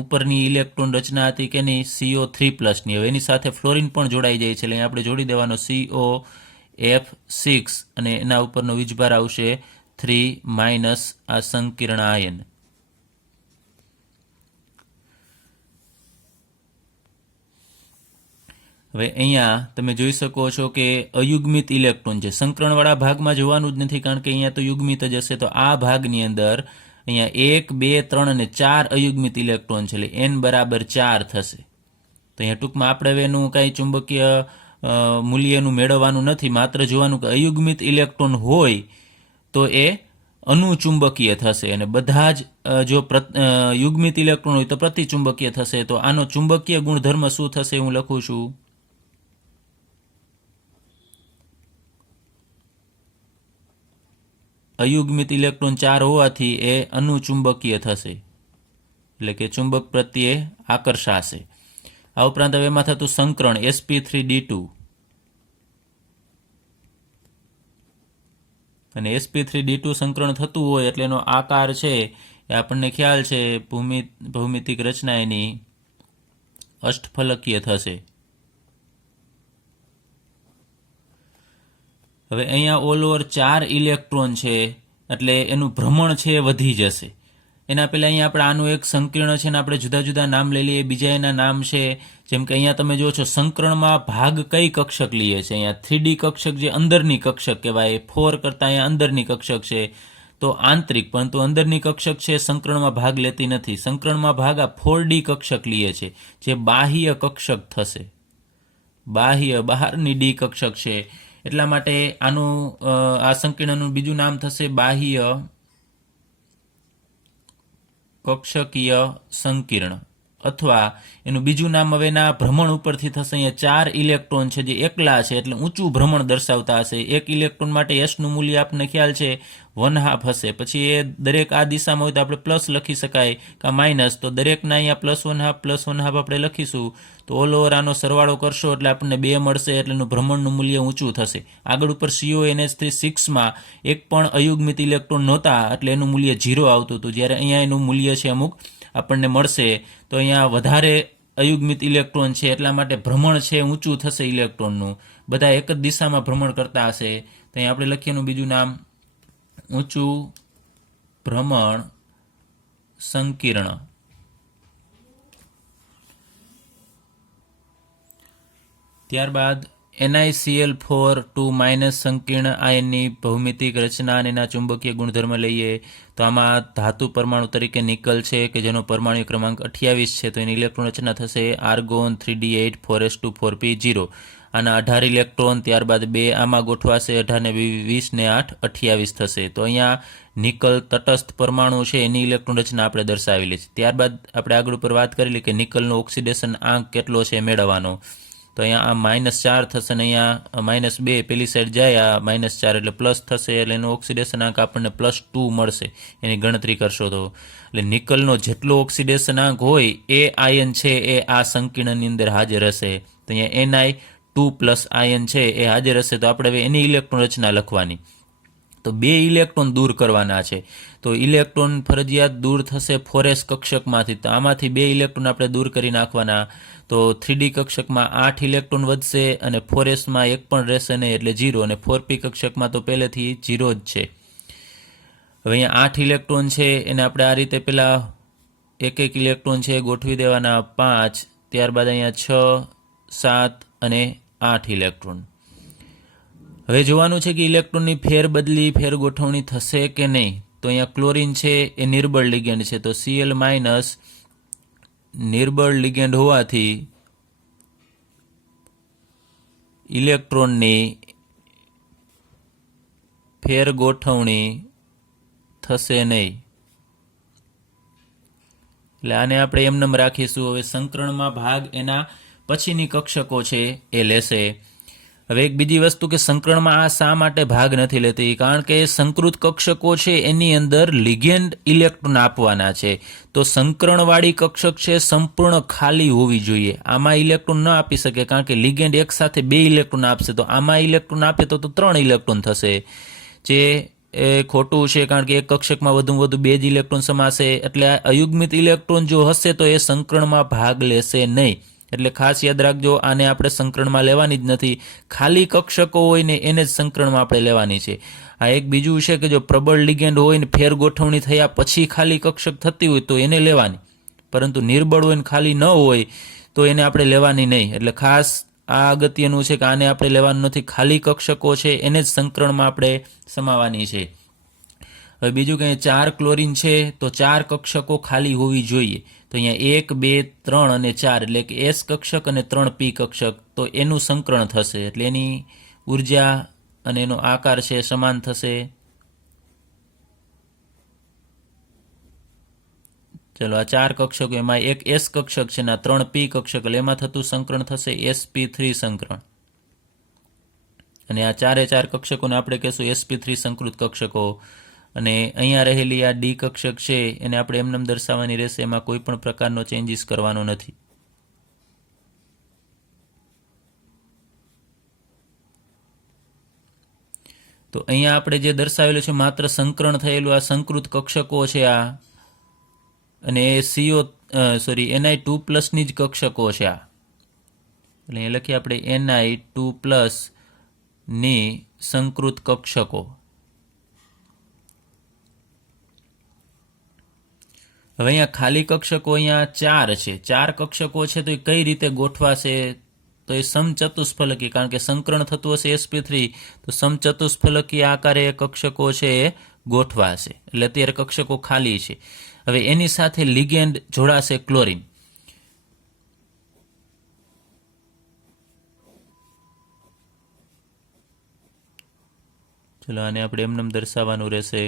ઉપરની ઇલેક્ટ્રોન રચના હતી કે નહીં, CO3+ની. હવે એની સાથે ફ્લોરિન પણ જોડાઈ જાય છે, એટલે આપણે જોડી દેવાનો COF6 અને એના ઉપરનો વીજભાર આવશે 3- આ સંકીર્ણ આયન. હવે અહીંયા તમે જોઈ શકો છો કે અયુગ્મિત ઇલેક્ટ્રોન છે. સંકરણવાળા ભાગમાં જોવાનું જ નથી, કારણ કે અહીંયા તો યુગ્મિત જ હશે. તો આ ભાગની અંદર અહીંયા 1, 2, 3 અને 4 અયુગ્મિત ઇલેક્ટ્રોન છે, એટલે n બરાબર 4 થશે. તો અહીંયા ટૂંકમાં આપણે હવે એનું કાંઈ ચુંબકીય મૂલ્યનું મેળવવાનું નથી, માત્ર જોવાનું કે અયુગ્મિત ઇલેક્ટ્રોન હોય તો એ અનુચુંબકીય થશે, અને બધા જ જો યુગ્મિત ઇલેક્ટ્રોન હોય તો પ્રતિચુંબકીય થશે. તો આનો ચુંબકીય ગુણધર્મ શું થશે હું લખું છું. અયુગ્મિત ઇલેક્ટ્રોન 4 હોવાથી એ અનુચુંબકીય થશે, એટલે કે ચુંબક પ્રત્યે આકર્ષાશે. આ ઉપરાંત હવે એમાં થતું સંકરણ sp3d2, અને sp3d2 સંકરણ થતું હોય એટલે એનો આકાર છે એ આપણને ખ્યાલ છે ભૌમિતિક રચના એની અષ્ટફલકીય થશે. હવે અહીંયા ઓલ ઓવર 4 ઇલેક્ટ્રોન છે, એટલે એનું ભ્રમણ છે એ વધી જશે. એના પહેલાં અહીંયા આપણે આનું એક સંકીર્ણ છે ને આપણે જુદા જુદા નામ લઈ લઈએ. બીજા એના નામ છે, જેમ કે અહીંયા તમે જો છો સંકરણમાં ભાગ કઈ કક્ષક લઈએ છે. અહીંયા 3D કક્ષક જે અંદરની કક્ષક કહેવાય, 4 કરતાં અહીંયા અંદરની કક્ષક છે તો આંતરિક, પરંતુ અંદરની કક્ષક છે સંકરણમાં ભાગ લેતી નથી. સંકરણમાં ભાગ આ 4D કક્ષક લઈએ છે, જે બાહ્ય કક્ષક થશે. બાહ્ય બહારની ડી કક્ષક છે, એટલા માટે આનું આ સંકીર્ણનું બીજું નામ થશે બાહ્ય કક્ષકીય સંકીર્ણ, અથવા એનું બીજું નામ હવે એના ભ્રમણ ઉપરથી થશે. અહીંયા 4 ઇલેક્ટ્રોન છે જે એકલા છે એટલે ઊંચું ભ્રમણ દર્શાવતા હશે. એક ઇલેક્ટ્રોન માટે એસનું મૂલ્ય આપણને ખ્યાલ છે 1/2 હશે. પછી એ દરેક આ દિશામાં હોય તો આપણે પ્લસ લખી શકાય કે માઇનસ, તો દરેકના અહીંયા +1/2 આપણે લખીશું. તો ઓલ ઓવર આનો સરવાળો કરશો એટલે આપણને 2 મળશે, એટલે એનું ભ્રમણનું મૂલ્ય ઊંચું થશે. આગળ ઉપર CONH3 એક પણ અયુગ્મિત ઇલેક્ટ્રોન નહોતા એટલે એનું મૂલ્ય 0 આવતું હતું. જ્યારે અહીંયા એનું મૂલ્ય છે અમુક આપણને મળશે, તો અહીંયા વધારે અયુગ્મિત ઇલેક્ટ્રોન છે એટલા માટે ભ્રમણ છે ઊંચું થશે ઇલેક્ટ્રોનનું. બધા એક જ દિશામાં ભ્રમણ કરતા હશે, તો અહીંયા આપણે લખીએ એનું બીજું નામ ઊંચું ભ્રમણ સંકીર્ણ. ત્યારબાદ NiCl4 સંકીર્ણ આયનની ભૌમિતિક રચના અને એના ચુંબકીય ગુણધર્મ લઈએ તો આમાં ધાતુ પરમાણુ તરીકે નિકલ છે કે જેનો પરમાણુ ક્રમાંક 28 છે. તો એની ઇલેક્ટ્રોન રચના થશે આર્ગોન 3d8 4s2 4p0. આના 18 ઇલેક્ટ્રોન, ત્યારબાદ 2 આમાં ગોઠવાશે, 18 ને 20 ને 8 28 થશે. તો અહીંયા નિકલ તટસ્થ પરમાણુ છે એની ઇલેક્ટ્રોન રચના આપણે દર્શાવેલી છે. ત્યારબાદ આપણે આગળ ઉપર વાત કરેલી કે નિકલનો ઓક્સિડેશન આંક કેટલો છે મેળવવાનો. તો અહીંયા આ -4 થશે ને અહીંયા -2 પેલી સાઈડ જાય, આ -4 એટલે પ્લસ થશે, એટલે એનો ઓક્સિડેશન આંક આપણને +2 મળશે એની ગણતરી કરશો તો. એટલે નિકલનો જેટલો ઓક્સિડેશન આંક હોય એ આયન છે એ આ સંકીર્ણની અંદર હાજર હશે. તો અહીંયા Ni2+ આયન છે એ હાજર હશે. તો આપણે હવે એની ઇલેક્ટ્રોન રચના લખવાની. તો 2 ઇલેક્ટ્રોન દૂર કરવાના છે. તો ઇલેક્ટ્રોન ફરજિયાત દૂર થશે 4s કક્ષકમાંથી. તો આમાંથી 2 ઇલેક્ટ્રોન આપણે દૂર કરી નાખવાના. તો 3D કક્ષકમાં 8 ઇલેક્ટ્રોન વધશે અને 4sમાં 1 પણ રહેશે નહીં એટલે 0, અને 4p કક્ષકમાં તો પહેલેથી 0 જ છે. હવે અહીંયા 8 ઇલેક્ટ્રોન છે એને આપણે આ રીતે પહેલાં એક ઇલેક્ટ્રોન છે ગોઠવી દેવાના 5, ત્યારબાદ અહીંયા 6, 7 અને 8 ઇલેક્ટ્રોન. હવે જોવાનું છે કે ઇલેક્ટ્રોનની ફેરબદલી ફેરગોઠવણી થશે કે નહીં. તો અહીંયા ક્લોરીન છે એ નિર્બળ લિગેન્ડ છે, તો Cl- નિર્બળ લિગેન્ડ હોવાથી ઇલેક્ટ્રોનની ફેરગોઠવણી થશે નહીં. એટલે આને આપણે એમનેમ રાખીશું. હવે સંકરણમાં ભાગ એના પછીની કક્ષકો છે એ લેશે. હવે એક બીજી વસ્તુ કે સંકરણમાં આ શા માટે ભાગ નથી લેતી, કારણ કે સંકૃત કક્ષકો છે એની અંદર લિગેન્ડ ઇલેક્ટ્રોન આપવાના છે. તો સંકરણવાળી કક્ષક છે સંપૂર્ણ ખાલી હોવી જોઈએ. આમાં ઇલેક્ટ્રોન ન આપી શકે કારણ કે લિગેન્ડ એક સાથે 2 ઇલેક્ટ્રોન આપશે. તો આમાં ઇલેક્ટ્રોન આપે તો 3 ઇલેક્ટ્રોન થશે, જે એ ખોટું છે કારણ કે એક કક્ષકમાં વધુમાં વધુ 2 જ ઇલેક્ટ્રોન સમાશે. એટલે અયુગ્મિત ઇલેક્ટ્રોન જો હશે તો એ સંકરણમાં ભાગ લેશે નહીં. એટલે ખાસ યાદ રાખજો, આને આપણે સંકરણમાં લેવાની જ નથી. ખાલી કક્ષકો હોય ને એને જ સંકરણમાં આપણે લેવાની છે. આ એક બીજું છે કે જો પ્રબળ લિગેન્ડ હોય ને ફેર ગોઠવણી થયા પછી ખાલી કક્ષક થતી હોય તો એને લેવાની, પરંતુ નિર્બળ હોય ને ખાલી ન હોય તો એને આપણે લેવાની નહીં. એટલે ખાસ આ અગત્યનું છે કે આને આપણે લેવાનું નથી, ખાલી કક્ષકો છે એને જ સંકરણમાં આપણે સમાવવાની છે. હવે બીજું કે 4 ક્લોરીન છે તો 4 કક્ષકો ખાલી હોવી જોઈએ. તો અહીંયા 1, 2, 3 અને 4 એટલે કે S કક્ષક અને 3 P કક્ષક, તો એનું સંકરણ થશે એટલે એની ઉર્જા અને એનો આકાર છે સમાન થશે. ચલો આ 4 કક્ષકો, એમાં એક S કક્ષક છે ને 3 P કક્ષક, એટલે એમાં થતું સંકરણ થશે sp3 સંકરણ. અને આ 4 કક્ષકોને આપણે કહેશું sp3 સંકૃત કક્ષકો. અને અહીંયા રહેલી આ ડી કક્ષક છે એને આપણે એમનેમ દર્શાવવાની રહેશે, એમાં કોઈ પણ પ્રકારનો ચેન્જીસ કરવાનો નથી. તો અહીંયા આપણે જે દર્શાવેલું છે માત્ર સંકરણ થયેલું આ સંકૃત કક્ષકો છે આ, અને Ni2+ ની જ કક્ષકો છે આ. એટલે એ લખીએ આપણે Ni2+ ની સંકૃત કક્ષકો. હવે અહીંયા ખાલી કક્ષકો અહીંયા 4 છે. 4 કક્ષકો છે તો એ કઈ રીતે ગોઠવાશે? તો એ સમચતુષ્ફલકી, કારણ કે સંકરણ થતું હશે sp3, તો સમચતુષ્ફલકી આકારે કક્ષકો છે એ ગોઠવાશે. એટલે અત્યારે કક્ષકો ખાલી છે. હવે એની સાથે લિગેન્ડ જોડાશે ક્લોરીન. ચલો આને આપણે એમનેમ દર્શાવવાનું રહેશે.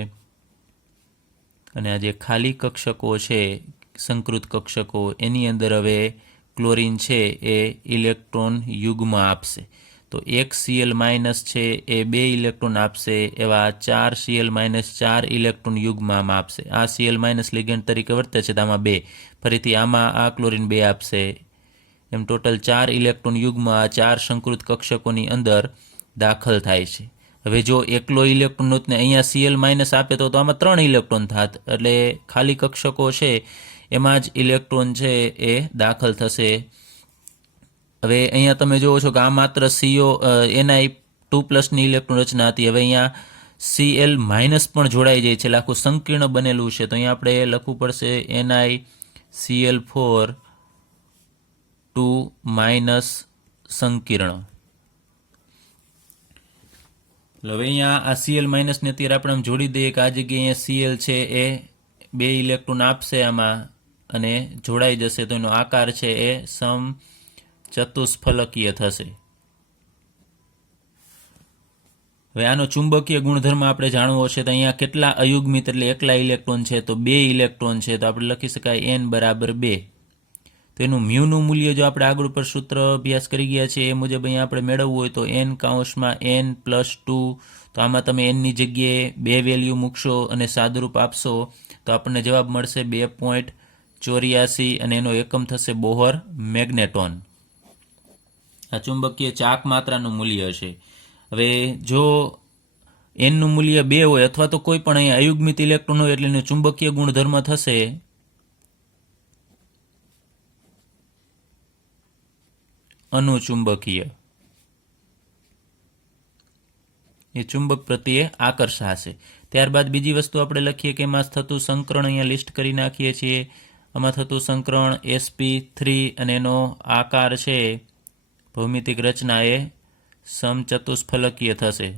અને આ જે ખાલી કક્ષકો છે સંકૃત કક્ષકો, એની અંદર હવે ક્લોરીન છે એ ઇલેક્ટ્રોન યુગ્મ આપશે. તો 1 Cl- છે એ 2 ઇલેક્ટ્રોન આપશે, એવા 4 Cl- 4 ઇલેક્ટ્રોન યુગ્મ આમાં આપશે. આ Cl- લિગેન્ડ તરીકે વર્તે છે તો આમાં 2, ફરીથી આમાં આ ક્લોરીન 2 આપશે. એમ ટોટલ 4 ઇલેક્ટ્રોન યુગ્મ આ 4 સંકૃત કક્ષકોની અંદર દાખલ થાય છે. હવે જો એકલો ઇલેક્ટ્રોન હોત ને અહીંયા Cl- આપે તો આમાં 3 ઇલેક્ટ્રોન થાત, એટલે ખાલી કક્ષકો છે એમાં જ ઇલેક્ટ્રોન છે એ દાખલ થશે. હવે અહીંયા તમે જોવો છો કે આ માત્ર Ni2+ ની ઇલેક્ટ્રોન રચના હતી. હવે અહીંયા Cl- પણ જોડાઈ જાય છે, એટલે આખું સંકીર્ણ બનેલું છે. તો અહીંયા આપણે લખવું પડશે NiCl4 સંકીર્ણ. હવે અહીંયા આ Cl- ને અત્યારે આપણે આમ જોડી દઈએ કે આ જગ્યાએ Cl છે એ 2 ઇલેક્ટ્રોન આપશે આમાં અને જોડાઈ જશે, તો એનો આકાર છે એ સમચતુષ્ફલકીય થશે. હવે આનો ચુંબકીય ગુણધર્મ આપણે જાણવો છે. તો અહીંયા કેટલા અયુગ્મિત એટલે એકલા ઇલેક્ટ્રોન છે, તો 2 ઇલેક્ટ્રોન છે, તો આપણે લખી શકાય n = 2. તો એનું મ્યુનું મૂલ્ય જો આપણે આગળ ઉપર સૂત્ર અભ્યાસ કરી ગયા છે એ મુજબ અહીંયા આપણે મેળવવું હોય તો n+2, તો આમાં તમે n ની જગ્યાએ 2 વેલ્યુ મૂકશો અને સાદુરૂપ આપશો તો આપણને જવાબ મળશે 2.84, અને એનો એકમ થશે બોહર મેગ્નેટોન. આ ચુંબકીય ચાક માત્રાનું મૂલ્ય છે. હવે જો n નું મૂલ્ય 2 હોય અથવા તો કોઈ પણ અહીંયા અયુગ્મિત ઇલેક્ટ્રોન હોય એટલે એનું ચુંબકીય ગુણધર્મ થશે અનુચુંબકીય. એ ચુંબક પ્રત્યે આકર્ષાશે. ત્યારબાદ બીજી વસ્તુ આપણે લખીએ કે એમાં થતું સંકરણ અહીંયા લિસ્ટ કરી નાખીએ છીએ. આમાં થતું સંકરણ sp3 અને એનો આકાર છે ભૌમિતિક રચના એ સમચતુષ્ફલકીય થશે.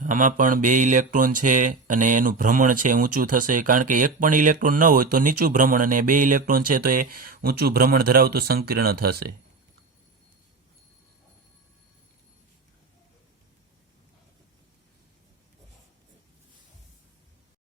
આમાં પણ 2 ઇલેક્ટ્રોન છે અને એનું ભ્રમણ છે ઊંચું થશે, કારણ કે એક પણ ઇલેક્ટ્રોન ન હોય તો નીચું ભ્રમણ, અને 2 ઇલેક્ટ્રોન છે તો એ ઊંચું ભ્રમણ ધરાવતું સંકીર્ણ થશે.